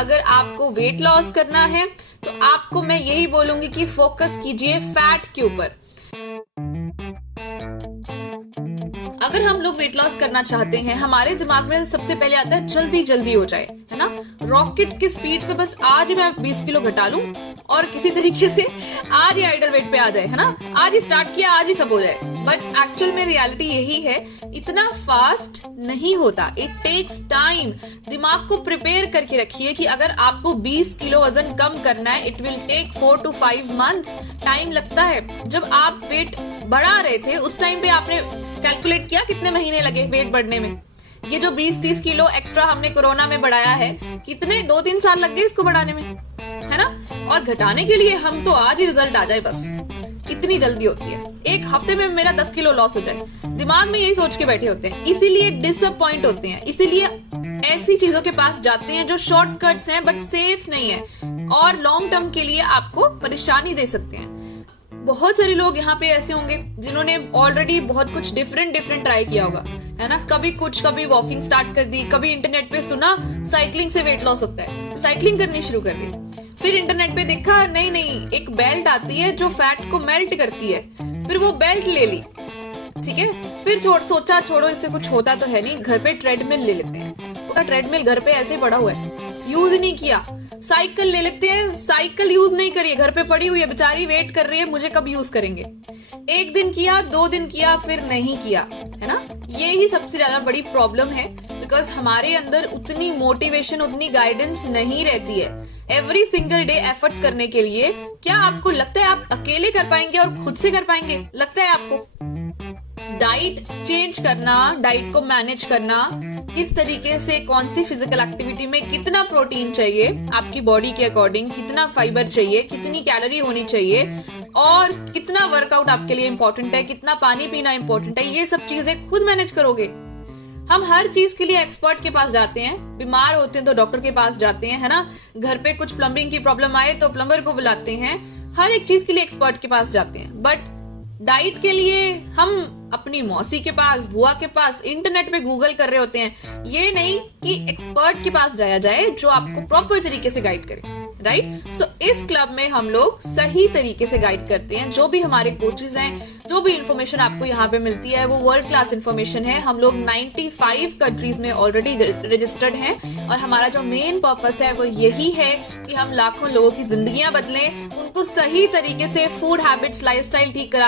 अगर आपको weight loss करना है तो आपको मैं यही बोलूंगी कि फोकस कीजिए फैट के ऊपर। अगर हम लोग वेट लॉस करना चाहते हैं, हमारे दिमाग में सबसे पहले आता है जल्दी जल्दी हो जाए, है ना, रॉकेट की स्पीड पे बस आज ही मैं 20 किलो घटा लूं और किसी तरीके से आज ही आइडल वेट पे आ जाए, है ना, आज ही स्टार्ट किया आज ही सब हो जाए। बट एक्चुअल में रियलिटी यही है, इतना फास्ट नहीं होता, इट टेक्स टाइम। दिमाग को प्रिपेयर करके रखिए कि अगर आपको 20 किलो वजन कम करना है, it will take 4 to 5 months time लगता है। जब आप वेट बढ़ा रहे थे उस टाइम पे आपने कैलकुलेट किया कितने महीने लगे वेट बढ़ने में? ये जो 20-30 किलो एक्स्ट्रा हमने कोरोना में बढ़ाया है, कितने 2-3 साल लग गए इसको बढ़ाने में, है ना। और घटाने के लिए हम तो आज ही रिजल्ट आ जाए बस, इतनी जल्दी होती है, एक हफ्ते में मेरा 10 किलो लॉस हो जाए, दिमाग में यही सोच के बैठे होते हैं, इसीलिए डिसअपॉइंट होते हैं, इसीलिए ऐसी चीजों के पास जाते हैं जो शॉर्टकट्स हैं बट सेफ नहीं है और लॉन्ग टर्म के लिए आपको परेशानी दे सकते हैं। बहुत सारे लोग यहाँ पे ऐसे होंगे जिन्होंने ऑलरेडी बहुत कुछ डिफरेंट ट्राई किया होगा, है ना, कभी वॉकिंग स्टार्ट कर दी, कभी इंटरनेट पे सुना साइकिलिंग से वेट लॉस होता है, साइकिलिंग करनी शुरू कर दी, फिर इंटरनेट पे देखा नहीं एक बेल्ट आती है जो फैट को मेल्ट करती है, फिर वो बेल्ट ले ली, ठीक है, फिर सोचा छोड़ो इससे कुछ होता तो है नहीं, घर पे ट्रेडमिल ले लेते हैं, पूरा ट्रेडमिल घर पे ऐसे पड़ा हुआ है, यूज नहीं किया। साइकिल ले लेते हैं, साइकिल यूज नहीं करिए, घर पे पड़ी हुई है बेचारी, वेट कर रही है मुझे कब यूज करेंगे। एक दिन किया, 2 दिन किया, फिर नहीं किया, है ना। ये ही सबसे ज्यादा बड़ी प्रॉब्लम है, बिकॉज हमारे अंदर उतनी मोटिवेशन, उतनी गाइडेंस नहीं रहती है एवरी सिंगल डे एफर्ट्स करने के लिए। क्या आपको लगता है आप अकेले कर पाएंगे और खुद से कर पाएंगे? लगता है आपको? डाइट चेंज करना, डाइट को मैनेज करना, किस तरीके से कौन सी फिजिकल एक्टिविटी में कितना प्रोटीन चाहिए आपकी बॉडी के अकॉर्डिंग, कितना फाइबर चाहिए, कितनी कैलोरी होनी चाहिए और कितना वर्कआउट आपके लिए इंपॉर्टेंट है, कितना पानी पीना इंपॉर्टेंट है, ये सब चीजें खुद मैनेज करोगे। हम हर चीज के लिए एक्सपर्ट के पास जाते हैं, बीमार होते हैं तो डॉक्टर के पास जाते हैं, है ना, घर पे कुछ प्लम्बिंग की प्रॉब्लम आए तो प्लम्बर को बुलाते हैं, हर एक चीज के लिए एक्सपर्ट के पास जाते हैं। बट डाइट के लिए हम अपनी मौसी के पास, बुआ के पास, इंटरनेट पे गूगल कर रहे होते हैं, ये नहीं कि एक्सपर्ट के पास जाया जाए जो आपको प्रॉपर तरीके से गाइड करे, राइट। सो इस क्लब में हम लोग सही तरीके से गाइड करते हैं, जो भी हमारे कोचेज हैं, जो भी इंफॉर्मेशन आपको यहाँ पे मिलती है वो वर्ल्ड क्लास इंफॉर्मेशन है। हम लोग 95 कंट्रीज में ऑलरेडी रजिस्टर्ड हैं और हमारा जो मेन पर्पस है वो यही है कि हम लाखों लोगों की जिंदगियां बदलें, उनको सही तरीके से फूड हैबिट्स, लाइफस्टाइल ठीक करा